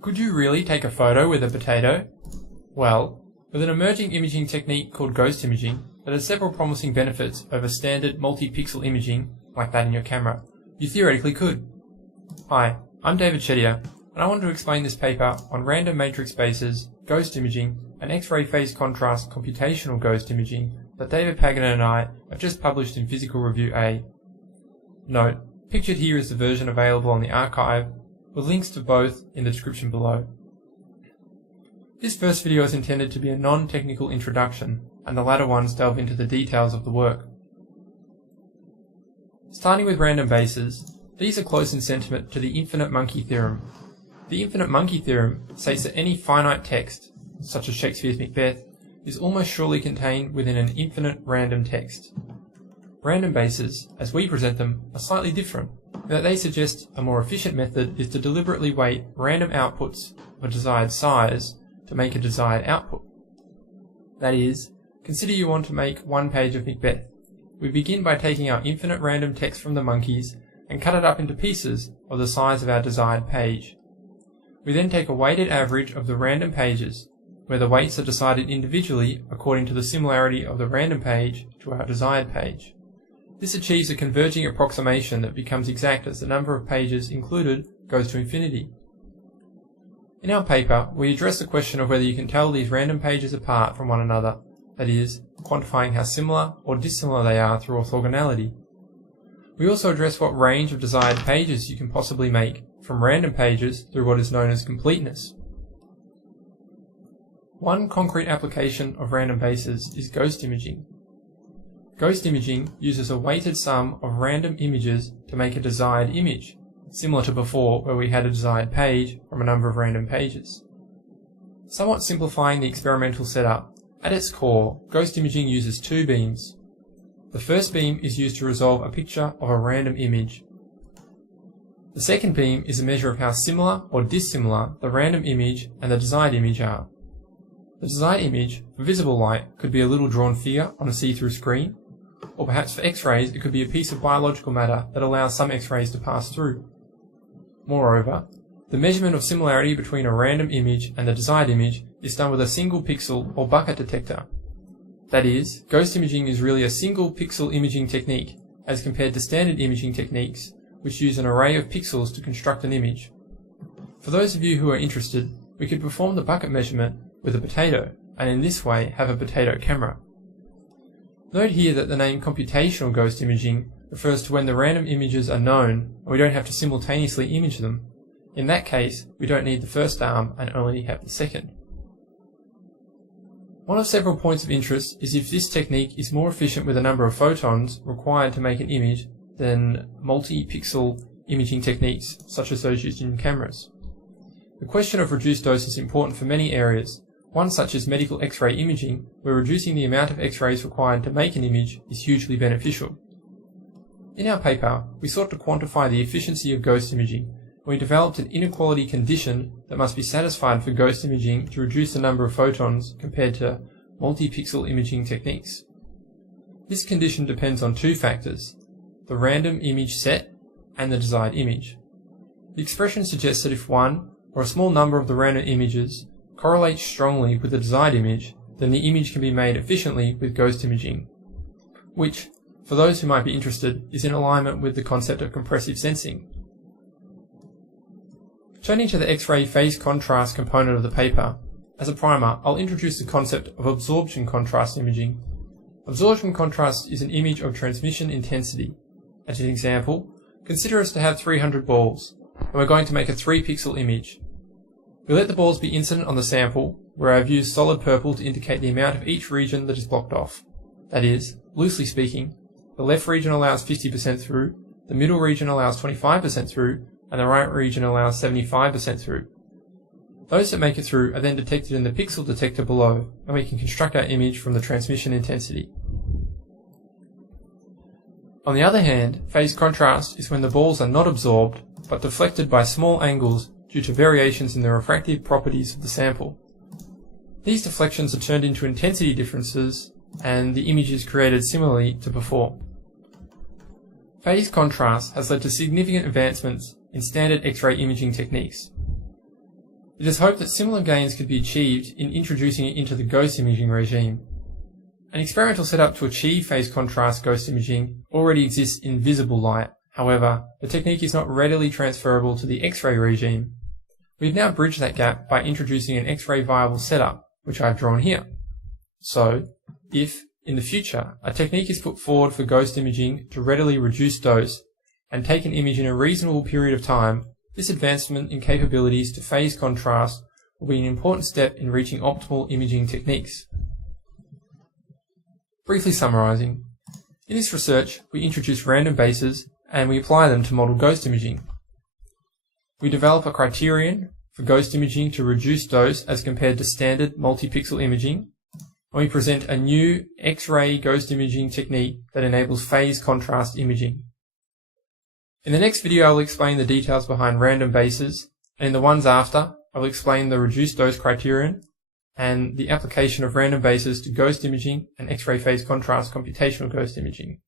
Could you really take a photo with a potato? Well, with an emerging imaging technique called ghost imaging that has several promising benefits over standard multi-pixel imaging like that in your camera, you theoretically could. Hi, I'm David Ceddia, and I want to explain this paper on random matrix spaces, ghost imaging, and X-ray phase contrast computational ghost imaging that David Paganin and I have just published in Physical Review A. Note, pictured here is the version available on the archive, with links to both in the description below. This first video is intended to be a non-technical introduction, and the latter ones delve into the details of the work. Starting with random bases, these are close in sentiment to the infinite monkey theorem. The infinite monkey theorem states that any finite text, such as Shakespeare's Macbeth, is almost surely contained within an infinite random text. Random bases, as we present them, are slightly different, in that they suggest a more efficient method is to deliberately weight random outputs of a desired size to make a desired output. That is, consider you want to make one page of Macbeth. We begin by taking our infinite random text from the monkeys and cut it up into pieces of the size of our desired page. We then take a weighted average of the random pages, where the weights are decided individually according to the similarity of the random page to our desired page. This achieves a converging approximation that becomes exact as the number of pages included goes to infinity. In our paper, we address the question of whether you can tell these random pages apart from one another, that is, quantifying how similar or dissimilar they are through orthogonality. We also address what range of desired pages you can possibly make from random pages through what is known as completeness. One concrete application of random bases is ghost imaging. Ghost imaging uses a weighted sum of random images to make a desired image, similar to before where we had a desired page from a number of random pages. Somewhat simplifying the experimental setup, at its core, ghost imaging uses two beams. The first beam is used to resolve a picture of a random image. The second beam is a measure of how similar or dissimilar the random image and the desired image are. The desired image, for visible light, could be a little drawn figure on a see-through screen, or perhaps for X-rays it could be a piece of biological matter that allows some X-rays to pass through. Moreover, the measurement of similarity between a random image and the desired image is done with a single pixel or bucket detector. That is, ghost imaging is really a single pixel imaging technique, as compared to standard imaging techniques, which use an array of pixels to construct an image. For those of you who are interested, we could perform the bucket measurement with a potato, and in this way have a potato camera. Note here that the name computational ghost imaging refers to when the random images are known and we don't have to simultaneously image them. In that case, we don't need the first arm and only have the second. One of several points of interest is if this technique is more efficient with the number of photons required to make an image than multi-pixel imaging techniques such as those used in cameras. The question of reduced dose is important for many areas. One such as medical X-ray imaging, where reducing the amount of X-rays required to make an image is hugely beneficial. In our paper, we sought to quantify the efficiency of ghost imaging, and we developed an inequality condition that must be satisfied for ghost imaging to reduce the number of photons compared to multi-pixel imaging techniques. This condition depends on two factors: the random image set and the desired image. The expression suggests that if one, or a small number of the random images, correlates strongly with the desired image, then the image can be made efficiently with ghost imaging, which, for those who might be interested, is in alignment with the concept of compressive sensing. Turning to the X-ray phase contrast component of the paper, as a primer, I'll introduce the concept of absorption contrast imaging. Absorption contrast is an image of transmission intensity. As an example, consider us to have 300 balls, and we're going to make a 3-pixel image. We let the balls be incident on the sample, where I've used solid purple to indicate the amount of each region that is blocked off. That is, loosely speaking, the left region allows 50% through, the middle region allows 25% through, and the right region allows 75% through. Those that make it through are then detected in the pixel detector below, and we can construct our image from the transmission intensity. On the other hand, phase contrast is when the balls are not absorbed, but deflected by small angles due to variations in the refractive properties of the sample. These deflections are turned into intensity differences, and the image is created similarly to before. Phase contrast has led to significant advancements in standard X-ray imaging techniques. It is hoped that similar gains could be achieved in introducing it into the ghost imaging regime. An experimental setup to achieve phase contrast ghost imaging already exists in visible light. However, the technique is not readily transferable to the X-ray regime. We've now bridged that gap by introducing an X-ray viable setup, which I've drawn here. So, if, in the future, a technique is put forward for ghost imaging to readily reduce dose and take an image in a reasonable period of time, this advancement in capabilities to phase contrast will be an important step in reaching optimal imaging techniques. Briefly summarising, in this research we introduce random bases and we apply them to model ghost imaging. We develop a criterion for ghost imaging to reduce dose as compared to standard multi-pixel imaging, and we present a new X-ray ghost imaging technique that enables phase contrast imaging. In the next video I will explain the details behind random bases, and in the ones after I will explain the reduced dose criterion and the application of random bases to ghost imaging and X-ray phase contrast computational ghost imaging.